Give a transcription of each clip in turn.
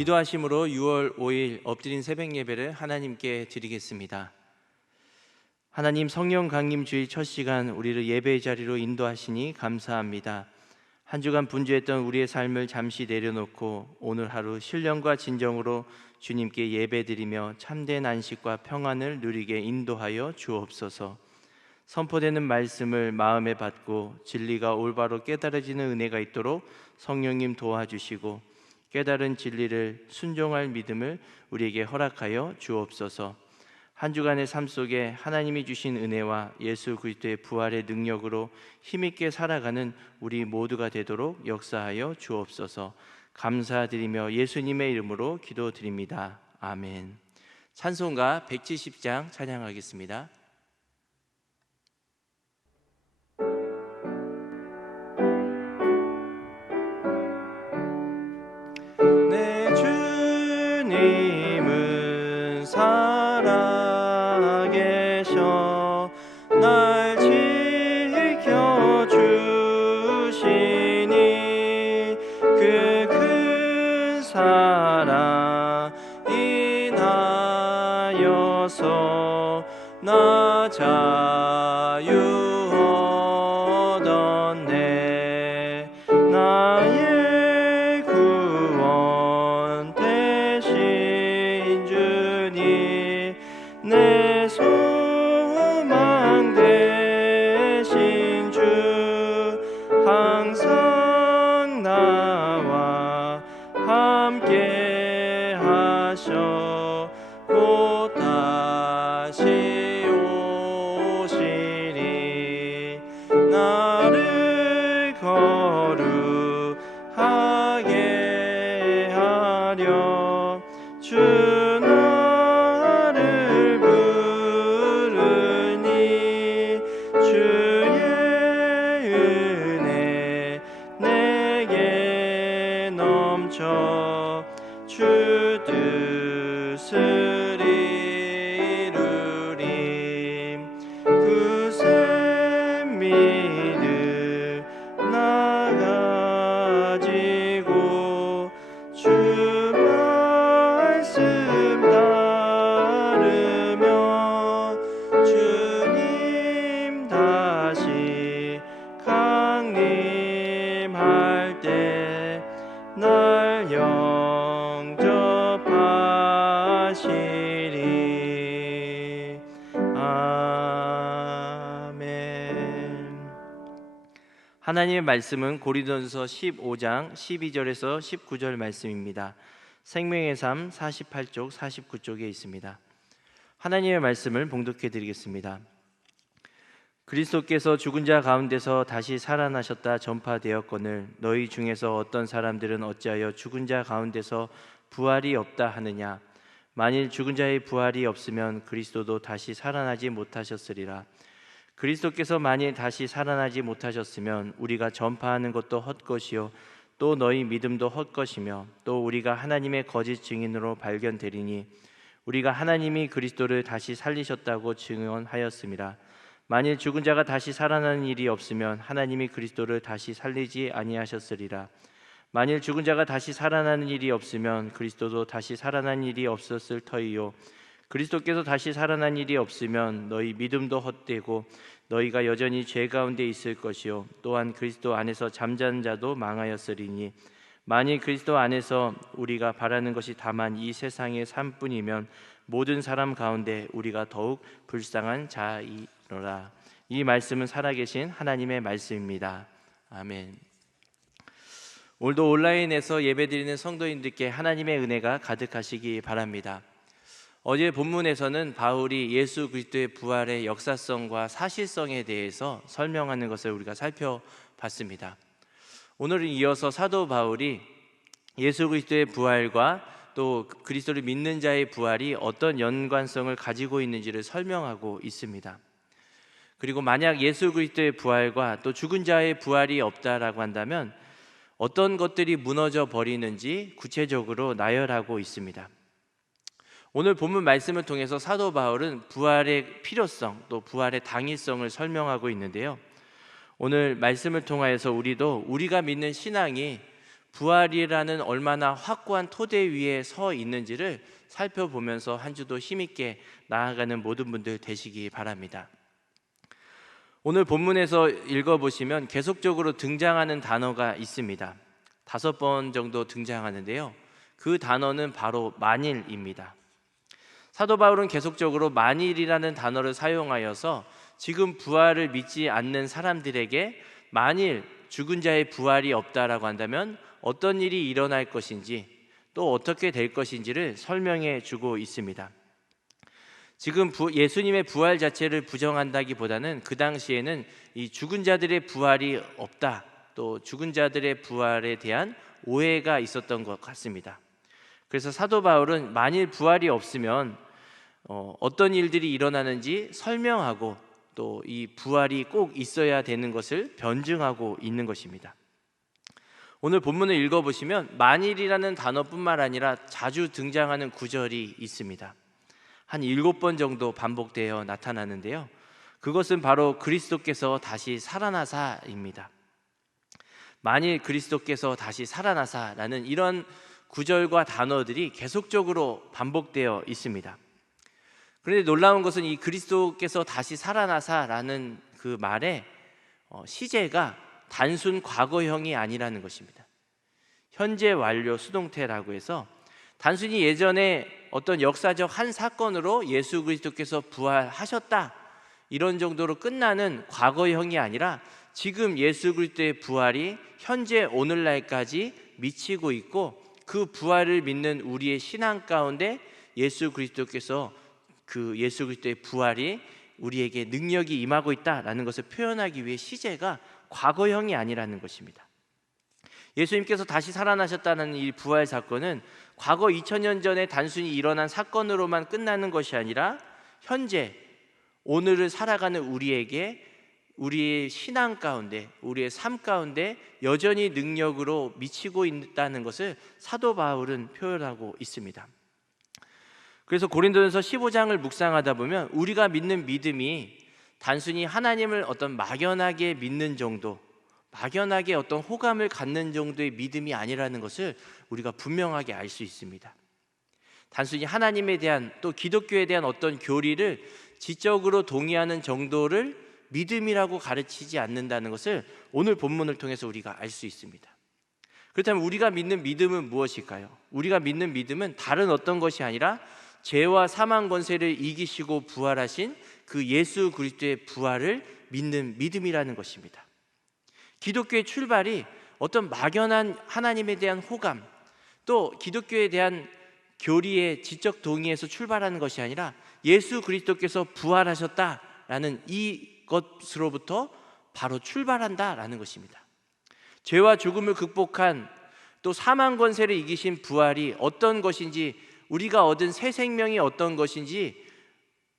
기도하심으로 6월 5일 엎드린 새벽 예배를 하나님께 드리겠습니다. 하나님, 성령 강림 주일 첫 시간 우리를 예배의 자리로 인도하시니 감사합니다. 한 주간 분주했던 우리의 삶을 잠시 내려놓고 오늘 하루 신령과 진정으로 주님께 예배드리며 참된 안식과 평안을 누리게 인도하여 주옵소서. 선포되는 말씀을 마음에 받고 진리가 올바로 깨달아지는 은혜가 있도록 성령님 도와주시고 깨달은 진리를 순종할 믿음을 우리에게 허락하여 주옵소서. 한 주간의 삶 속에 하나님이 주신 은혜와 예수 그리스도의 부활의 능력으로 힘있게 살아가는 우리 모두가 되도록 역사하여 주옵소서. 감사드리며 예수님의 이름으로 기도드립니다. 아멘. 찬송가 170장 찬양하겠습니다. 내 주님은 살아계셔 날 지켜주시니 그 큰 사랑 인하여서 나 자유 얻었네. 나의 구원 되신 주님, 내 소망 되신 주, 항상 나와 함께 하셔 곧 다시 오시리. 나를 거룩하게 하려 주 나를 부르니 주의 은혜 내게 넘쳐 주 뜻을 이루리. 그 샘 믿음 나가지고 주 말씀 따르며 주님 다시 강림할 때 날 영접하시리. 아멘. 하나님의 말씀은 고린도전서 15장 12절에서 19절 말씀입니다. 생명의 삶 48쪽 49쪽에 있습니다. 하나님의 말씀을 봉독해 드리겠습니다. 그리스도께서 죽은 자 가운데서 다시 살아나셨다 전파되었거늘 너희 중에서 어떤 사람들은 어찌하여 죽은 자 가운데서 부활이 없다 하느냐. 만일 죽은 자의 부활이 없으면 그리스도도 다시 살아나지 못하셨으리라. 그리스도께서 만일 다시 살아나지 못하셨으면 우리가 전파하는 것도 헛것이요 또 너희 믿음도 헛것이며 또 우리가 하나님의 거짓 증인으로 발견되리니 우리가 하나님이 그리스도를 다시 살리셨다고 증언하였음이라. 만일 죽은 자가 다시 살아나는 일이 없으면 하나님이 그리스도를 다시 살리지 아니하셨으리라. 만일 죽은 자가 다시 살아나는 일이 없으면 그리스도도 다시 살아난 일이 없었을 터이요 그리스도께서 다시 살아난 일이 없으면 너희 믿음도 헛되고 너희가 여전히 죄 가운데 있을 것이요 또한 그리스도 안에서 잠자는 자도 망하였으리니 만일 그리스도 안에서 우리가 바라는 것이 다만 이 세상의 삶뿐이면 모든 사람 가운데 우리가 더욱 불쌍한 자이로라. 이 말씀은 살아계신 하나님의 말씀입니다. 아멘. 오늘도 온라인에서 예배드리는 성도님들께 하나님의 은혜가 가득하시기 바랍니다. 어제 본문에서는 바울이 예수 그리스도의 부활의 역사성과 사실성에 대해서 설명하는 것을 우리가 살펴봤습니다. 오늘은 이어서 사도 바울이 예수 그리스도의 부활과 또 그리스도를 믿는 자의 부활이 어떤 연관성을 가지고 있는지를 설명하고 있습니다. 그리고 만약 예수 그리스도의 부활과 또 죽은 자의 부활이 없다라고 한다면 어떤 것들이 무너져 버리는지 구체적으로 나열하고 있습니다. 오늘 본문 말씀을 통해서 사도 바울은 부활의 필요성 또 부활의 당위성을 설명하고 있는데요, 오늘 말씀을 통하여서 우리도 우리가 믿는 신앙이 부활이라는 얼마나 확고한 토대 위에 서 있는지를 살펴보면서 한 주도 힘있게 나아가는 모든 분들 되시기 바랍니다. 오늘 본문에서 읽어보시면 계속적으로 등장하는 단어가 있습니다. 5번 정도 등장하는데요, 그 단어는 바로 만일입니다. 사도 바울은 계속적으로 만일이라는 단어를 사용하여서 지금 부활을 믿지 않는 사람들에게 만일 죽은 자의 부활이 없다라고 한다면 어떤 일이 일어날 것인지, 또 어떻게 될 것인지를 설명해 주고 있습니다. 지금 예수님의 부활 자체를 부정한다기보다는 그 당시에는 이 죽은 자들의 부활이 없다, 또 죽은 자들의 부활에 대한 오해가 있었던 것 같습니다. 그래서 사도 바울은 만일 부활이 없으면 어떤 일들이 일어나는지 설명하고, 또 이 부활이 꼭 있어야 되는 것을 변증하고 있는 것입니다. 오늘 본문을 읽어보시면 만일이라는 단어뿐만 아니라 자주 등장하는 구절이 있습니다. 한 7번 정도 반복되어 나타나는데요, 그것은 바로 그리스도께서 다시 살아나사입니다. 만일 그리스도께서 다시 살아나사라는 이런 구절과 단어들이 계속적으로 반복되어 있습니다. 그런데 놀라운 것은 이 그리스도께서 다시 살아나사라는 그 말의 시제가 단순 과거형이 아니라는 것입니다. 현재 완료 수동태라고 해서 단순히 예전에 어떤 역사적 한 사건으로 예수 그리스도께서 부활하셨다, 이런 정도로 끝나는 과거형이 아니라 지금 예수 그리스도의 부활이 현재 오늘날까지 미치고 있고, 그 부활을 믿는 우리의 신앙 가운데 예수 그리스도께서 그 예수 그리스도의 부활이 우리에게 능력이 임하고 있다라는 것을 표현하기 위해 시제가 과거형이 아니라는 것입니다. 예수님께서 다시 살아나셨다는 이 부활 사건은 과거 2000년 전에 단순히 일어난 사건으로만 끝나는 것이 아니라 현재 오늘을 살아가는 우리에게, 우리의 신앙 가운데, 우리의 삶 가운데 여전히 능력으로 미치고 있다는 것을 사도 바울은 표현하고 있습니다. 그래서 고린도전서 15장을 묵상하다 보면 우리가 믿는 믿음이 단순히 하나님을 어떤 막연하게 믿는 정도, 막연하게 어떤 호감을 갖는 정도의 믿음이 아니라는 것을 우리가 분명하게 알 수 있습니다. 단순히 하나님에 대한, 또 기독교에 대한 어떤 교리를 지적으로 동의하는 정도를 믿음이라고 가르치지 않는다는 것을 오늘 본문을 통해서 우리가 알 수 있습니다. 그렇다면 우리가 믿는 믿음은 무엇일까요? 우리가 믿는 믿음은 다른 어떤 것이 아니라 죄와 사망 권세를 이기시고 부활하신 그 예수 그리스도의 부활을 믿는 믿음이라는 것입니다. 기독교의 출발이 어떤 막연한 하나님에 대한 호감, 또 기독교에 대한 교리의 지적 동의에서 출발하는 것이 아니라 예수 그리스도께서 부활하셨다라는 이것으로부터 바로 출발한다라는 것입니다. 죄와 죽음을 극복한, 또 사망 권세를 이기신 부활이 어떤 것인지, 우리가 얻은 새 생명이 어떤 것인지,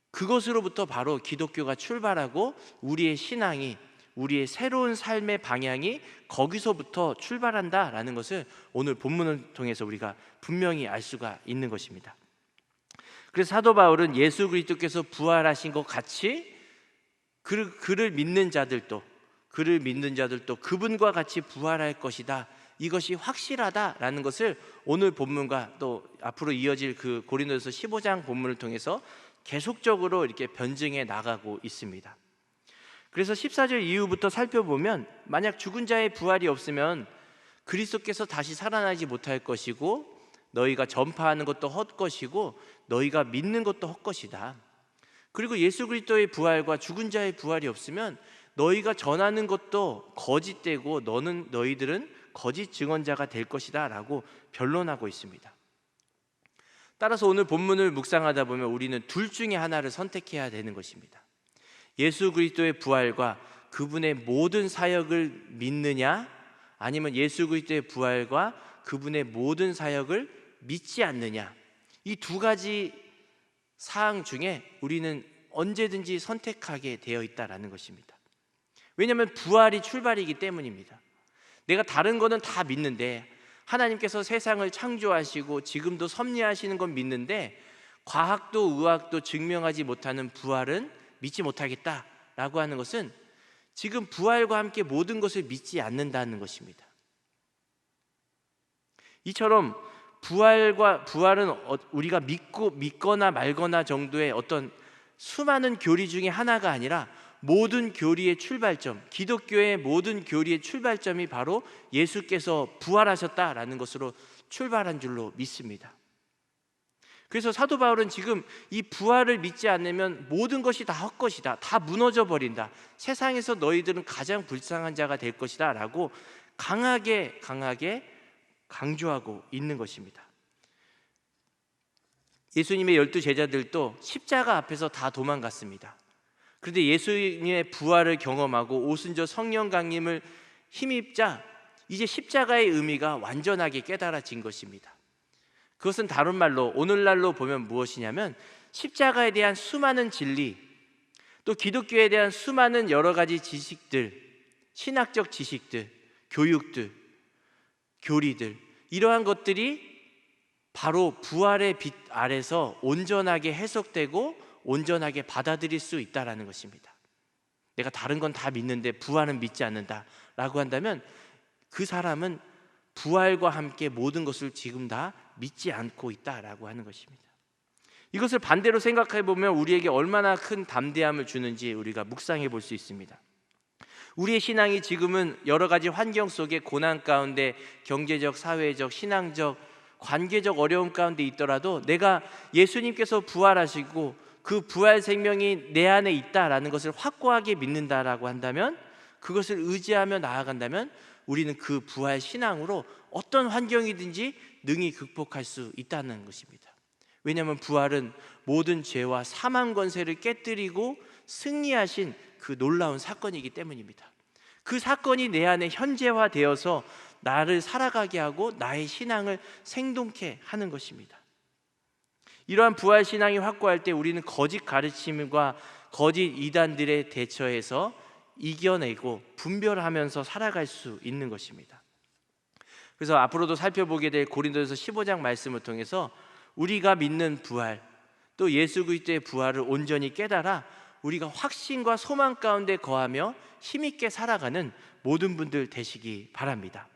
그것으로부터 바로 기독교가 출발하고 우리의 신앙이, 우리의 새로운 삶의 방향이 거기서부터 출발한다라는 것을 오늘 본문을 통해서 우리가 분명히 알 수가 있는 것입니다. 그래서 사도 바울은 예수 그리스도께서 부활하신 것 같이 그를 믿는 자들도 그분과 같이 부활할 것이다, 이것이 확실하다라는 것을 오늘 본문과 또 앞으로 이어질 그 고린도전서 15장 본문을 통해서 계속적으로 이렇게 변증해 나가고 있습니다. 그래서 14절 이후부터 살펴보면 만약 죽은 자의 부활이 없으면 그리스도께서 다시 살아나지 못할 것이고, 너희가 전파하는 것도 헛것이고 너희가 믿는 것도 헛것이다. 그리고 예수 그리스도의 부활과 죽은 자의 부활이 없으면 너희가 전하는 것도 거짓되고 너희들은 거짓 증언자가 될 것이다 라고 변론하고 있습니다. 따라서 오늘 본문을 묵상하다 보면 우리는 둘 중에 하나를 선택해야 되는 것입니다. 예수 그리스도의 부활과 그분의 모든 사역을 믿느냐, 아니면 예수 그리스도의 부활과 그분의 모든 사역을 믿지 않느냐, 이 두 가지 사항 중에 우리는 언제든지 선택하게 되어 있다라는 것입니다. 왜냐하면 부활이 출발이기 때문입니다. 내가 다른 거는 다 믿는데, 하나님께서 세상을 창조하시고 지금도 섭리하시는 건 믿는데 과학도 의학도 증명하지 못하는 부활은 믿지 못하겠다라고 하는 것은 지금 부활과 함께 모든 것을 믿지 않는다는 것입니다. 이처럼 부활은 우리가 믿거나 말거나 정도의 어떤 수많은 교리 중에 하나가 아니라 모든 교리의 출발점, 기독교의 모든 교리의 출발점이 바로 예수께서 부활하셨다라는 것으로 출발한 줄로 믿습니다. 그래서 사도 바울은 지금 이 부활을 믿지 않으면 모든 것이 다 헛것이다, 다 무너져 버린다, 세상에서 너희들은 가장 불쌍한 자가 될 것이다 라고 강하게 강조하고 있는 것입니다. 예수님의 12 제자들도 십자가 앞에서 다 도망갔습니다. 그런데 예수님의 부활을 경험하고 오순절 성령 강림을 힘입자 이제 십자가의 의미가 완전하게 깨달아진 것입니다. 그것은 다른 말로 오늘날로 보면 무엇이냐면 십자가에 대한 수많은 진리, 또 기독교에 대한 수많은 여러 가지 지식들, 신학적 지식들, 교육들, 교리들, 이러한 것들이 바로 부활의 빛 아래서 온전하게 해석되고 온전하게 받아들일 수 있다는 것입니다. 내가 다른 건 다 믿는데 부활은 믿지 않는다라고 한다면 그 사람은 부활과 함께 모든 것을 지금 다 믿지 않고 있다라고 하는 것입니다. 이것을 반대로 생각해 보면 우리에게 얼마나 큰 담대함을 주는지 우리가 묵상해 볼 수 있습니다. 우리의 신앙이 지금은 여러 가지 환경 속에 고난 가운데 경제적, 사회적, 신앙적, 관계적 어려움 가운데 있더라도 내가 예수님께서 부활하시고 그 부활 생명이 내 안에 있다라는 것을 확고하게 믿는다라고 한다면, 그것을 의지하며 나아간다면 우리는 그 부활 신앙으로 어떤 환경이든지 능히 극복할 수 있다는 것입니다. 왜냐하면 부활은 모든 죄와 사망 권세를 깨뜨리고 승리하신 그 놀라운 사건이기 때문입니다. 그 사건이 내 안에 현재화되어서 나를 살아가게 하고 나의 신앙을 생동케 하는 것입니다. 이러한 부활 신앙이 확고할 때 우리는 거짓 가르침과 거짓 이단들에 대처해서 이겨내고 분별하면서 살아갈 수 있는 것입니다. 그래서 앞으로도 살펴보게 될 고린도전서 15장 말씀을 통해서 우리가 믿는 부활, 또 예수 그리스도의 부활을 온전히 깨달아 우리가 확신과 소망 가운데 거하며 힘있게 살아가는 모든 분들 되시기 바랍니다.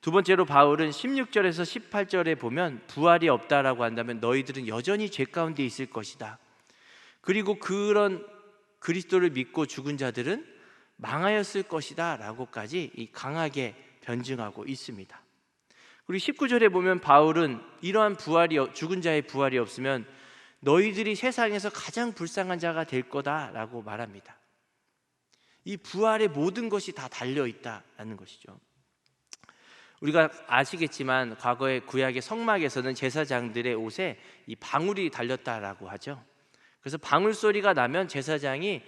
두 번째로 바울은 16절에서 18절에 보면 부활이 없다라고 한다면 너희들은 여전히 죄 가운데 있을 것이다, 그리고 그런 그리스도를 믿고 죽은 자들은 망하였을 것이다 라고까지 강하게 변증하고 있습니다. 그리고 19절에 보면 바울은 이러한 죽은 자의 부활이 없으면 너희들이 세상에서 가장 불쌍한 자가 될 거다라고 말합니다. 이 부활의 모든 것이 다 달려있다라는 것이죠. 우리가 아시겠지만 과거의 구약의 성막에서는 제사장들의 옷에 이 방울이 달렸다라고 하죠. 그래서 방울 소리가 나면 제사장이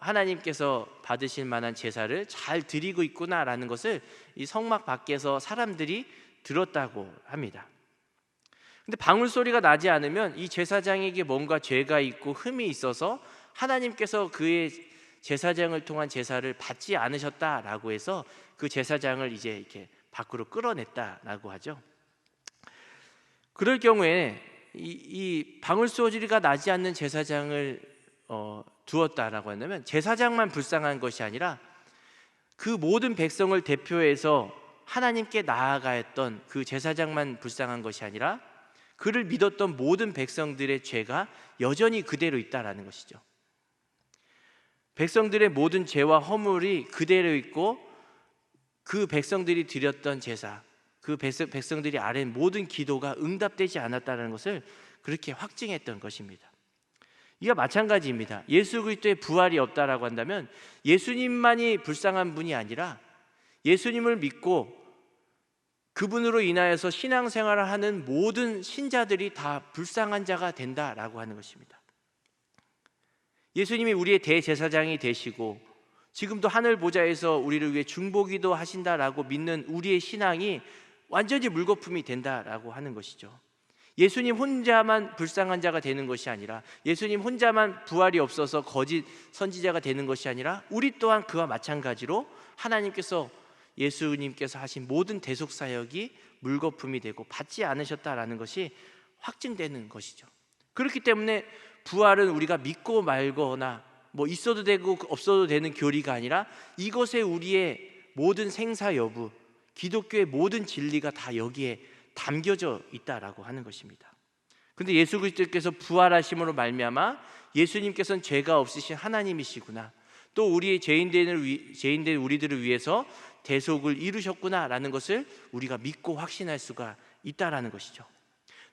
하나님께서 받으실 만한 제사를 잘 드리고 있구나라는 것을 이 성막 밖에서 사람들이 들었다고 합니다. 근데 방울 소리가 나지 않으면 이 제사장에게 뭔가 죄가 있고 흠이 있어서 하나님께서 그의 제사장을 통한 제사를 받지 않으셨다라고 해서 그 제사장을 이제 이렇게 밖으로 끌어냈다라고 하죠. 그럴 경우에 이 방울 소리가 나지 않는 제사장을 두었다라고 한다면 제사장만 불쌍한 것이 아니라 그 모든 백성을 대표해서 하나님께 나아가였던 그 제사장만 불쌍한 것이 아니라 그를 믿었던 모든 백성들의 죄가 여전히 그대로 있다라는 것이죠. 백성들의 모든 죄와 허물이 그대로 있고 그 백성들이 드렸던 제사, 그 백성들이 아뢰는 모든 기도가 응답되지 않았다는 것을 그렇게 확증했던 것입니다. 이와 마찬가지입니다. 예수 그리스도의 부활이 없다라고 한다면 예수님만이 불쌍한 분이 아니라 예수님을 믿고 그분으로 인하여서 신앙생활을 하는 모든 신자들이 다 불쌍한 자가 된다라고 하는 것입니다. 예수님이 우리의 대제사장이 되시고 지금도 하늘 보좌에서 우리를 위해 중보기도 하신다라고 믿는 우리의 신앙이 완전히 물거품이 된다라고 하는 것이죠. 예수님 혼자만 불쌍한 자가 되는 것이 아니라 예수님 혼자만 부활이 없어서 거짓 선지자가 되는 것이 아니라 우리 또한 그와 마찬가지로 하나님께서 예수님께서 하신 모든 대속사역이 물거품이 되고 받지 않으셨다라는 것이 확증되는 것이죠. 그렇기 때문에 부활은 우리가 믿고 말거나 있어도 되고 없어도 되는 교리가 아니라 이것에 우리의 모든 생사 여부, 기독교의 모든 진리가 다 여기에 담겨져 있다라고 하는 것입니다. 근데 예수 그리스도께서 부활하심으로 말미암아 예수님께서는 죄가 없으신 하나님이시구나, 또 우리의 죄인된 우리들을 위해서 대속을 이루셨구나라는 것을 우리가 믿고 확신할 수가 있다라는 것이죠.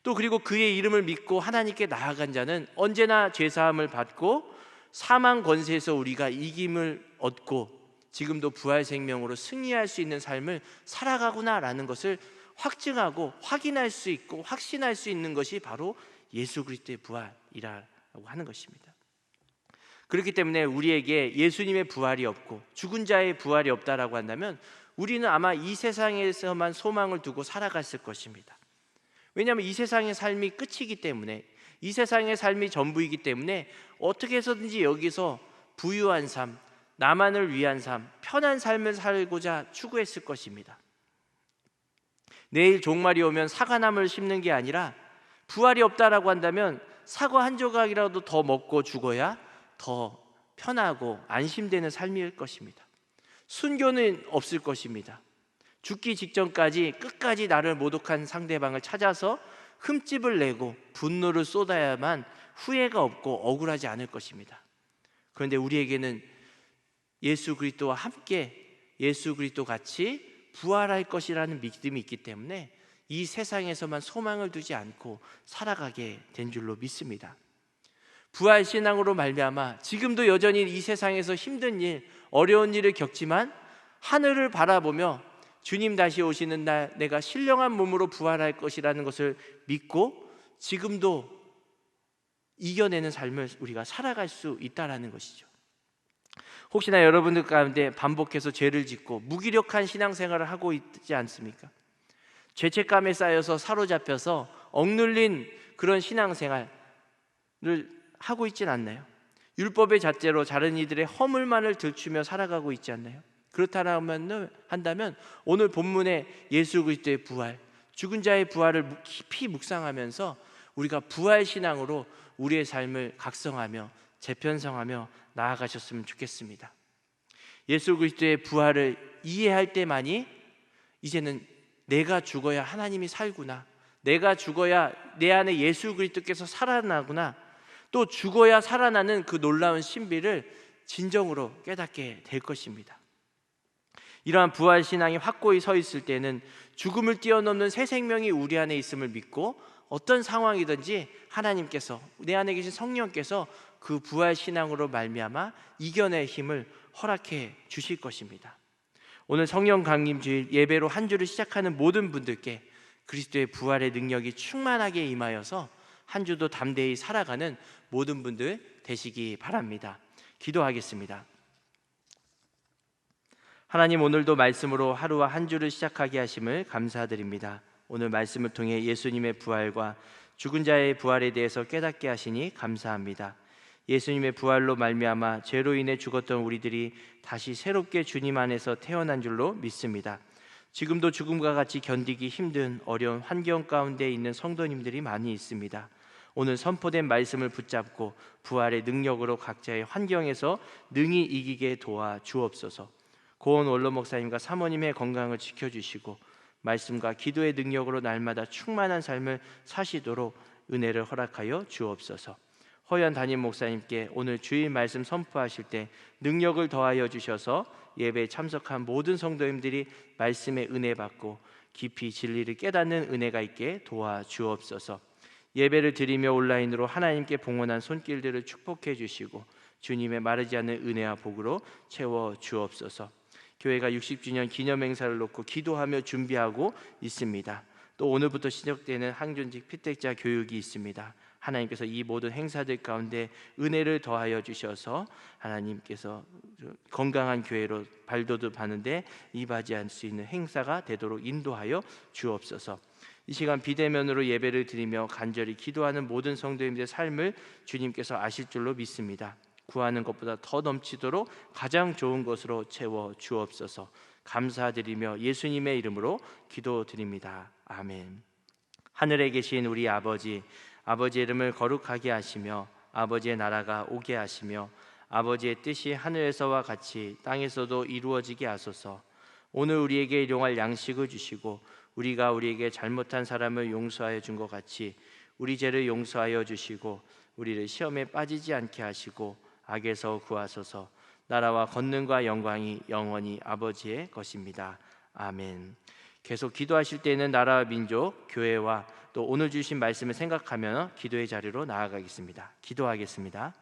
또 그리고 그의 이름을 믿고 하나님께 나아간 자는 언제나 죄사함을 받고 사망 권세에서 우리가 이김을 얻고 지금도 부활 생명으로 승리할 수 있는 삶을 살아가구나라는 것을 확증하고 확인할 수 있고 확신할 수 있는 것이 바로 예수 그리스도의 부활이라고 하는 것입니다. 그렇기 때문에 우리에게 예수님의 부활이 없고 죽은 자의 부활이 없다라고 한다면 우리는 아마 이 세상에서만 소망을 두고 살아갔을 것입니다. 왜냐하면 이 세상의 삶이 끝이기 때문에, 이 세상의 삶이 전부이기 때문에 어떻게 해서든지 여기서 부유한 삶, 나만을 위한 삶, 편한 삶을 살고자 추구했을 것입니다. 내일 종말이 오면 사과나무를 심는 게 아니라 부활이 없다라고 한다면 사과 한 조각이라도 더 먹고 죽어야 더 편하고 안심되는 삶일 것입니다. 순교는 없을 것입니다. 죽기 직전까지 끝까지 나를 모독한 상대방을 찾아서 흠집을 내고 분노를 쏟아야만 후회가 없고 억울하지 않을 것입니다. 그런데 우리에게는 예수 그리스도와 함께 예수 그리스도 같이 부활할 것이라는 믿음이 있기 때문에 이 세상에서만 소망을 두지 않고 살아가게 된 줄로 믿습니다. 부활 신앙으로 말미암아 지금도 여전히 이 세상에서 힘든 일, 어려운 일을 겪지만 하늘을 바라보며 주님 다시 오시는 날 내가 신령한 몸으로 부활할 것이라는 것을 믿고 지금도 이겨내는 삶을 우리가 살아갈 수 있다는 것이죠. 혹시나 여러분들 가운데 반복해서 죄를 짓고 무기력한 신앙생활을 하고 있지 않습니까? 죄책감에 쌓여서 사로잡혀서 억눌린 그런 신앙생활을 하고 있진 않나요? 율법의 잣대로 다른 이들의 허물만을 들추며 살아가고 있지 않나요? 그렇다면 한다면 오늘 본문의 예수 그리스도의 부활, 죽은 자의 부활을 깊이 묵상하면서 우리가 부활 신앙으로 우리의 삶을 각성하며 재편성하며 나아가셨으면 좋겠습니다. 예수 그리스도의 부활을 이해할 때만이 이제는 내가 죽어야 하나님이 살구나, 내가 죽어야 내 안에 예수 그리스도께서 살아나구나, 또 죽어야 살아나는 그 놀라운 신비를 진정으로 깨닫게 될 것입니다. 이러한 부활 신앙이 확고히 서 있을 때는 죽음을 뛰어넘는 새 생명이 우리 안에 있음을 믿고 어떤 상황이든지 하나님께서, 내 안에 계신 성령께서 그 부활 신앙으로 말미암아 이겨낼 힘을 허락해 주실 것입니다. 오늘 성령 강림 주일 예배로 한 주를 시작하는 모든 분들께 그리스도의 부활의 능력이 충만하게 임하여서 한 주도 담대히 살아가는 모든 분들 되시기 바랍니다. 기도하겠습니다. 하나님, 오늘도 말씀으로 하루와 한 주를 시작하게 하심을 감사드립니다. 오늘 말씀을 통해 예수님의 부활과 죽은 자의 부활에 대해서 깨닫게 하시니 감사합니다. 예수님의 부활로 말미암아 죄로 인해 죽었던 우리들이 다시 새롭게 주님 안에서 태어난 줄로 믿습니다. 지금도 죽음과 같이 견디기 힘든 어려운 환경 가운데 있는 성도님들이 많이 있습니다. 오늘 선포된 말씀을 붙잡고 부활의 능력으로 각자의 환경에서 능히 이기게 도와 주옵소서. 고은 원로 목사님과 사모님의 건강을 지켜주시고 말씀과 기도의 능력으로 날마다 충만한 삶을 사시도록 은혜를 허락하여 주옵소서. 허연 담임 목사님께 오늘 주일 말씀 선포하실 때 능력을 더하여 주셔서 예배에 참석한 모든 성도님들이 말씀의 은혜 받고 깊이 진리를 깨닫는 은혜가 있게 도와 주옵소서. 예배를 드리며 온라인으로 하나님께 봉헌한 손길들을 축복해 주시고 주님의 마르지 않는 은혜와 복으로 채워 주옵소서. 교회가 60주년 기념 행사를 놓고 기도하며 준비하고 있습니다. 또 오늘부터 시작되는 항존직 피택자 교육이 있습니다. 하나님께서 이 모든 행사들 가운데 은혜를 더하여 주셔서 하나님께서 건강한 교회로 발돋움하는데 이바지할 수 있는 행사가 되도록 인도하여 주옵소서. 이 시간 비대면으로 예배를 드리며 간절히 기도하는 모든 성도님들의 삶을 주님께서 아실 줄로 믿습니다. 구하는 것보다 더 넘치도록 가장 좋은 것으로 채워 주옵소서. 감사드리며 예수님의 이름으로 기도드립니다. 아멘. 하늘에 계신 우리 아버지, 아버지의 이름을 거룩하게 하시며 아버지의 나라가 오게 하시며 아버지의 뜻이 하늘에서와 같이 땅에서도 이루어지게 하소서. 오늘 우리에게 일용할 양식을 주시고 우리가 우리에게 잘못한 사람을 용서하여 준 것 같이 우리 죄를 용서하여 주시고 우리를 시험에 빠지지 않게 하시고 악에서 구하소서. 나라와 권능과 영광이 영원히 아버지의 것입니다. 아멘. 계속 기도하실 때는 나라와 민족, 교회와 또 오늘 주신 말씀을 생각하며 기도의 자리로 나아가겠습니다. 기도하겠습니다.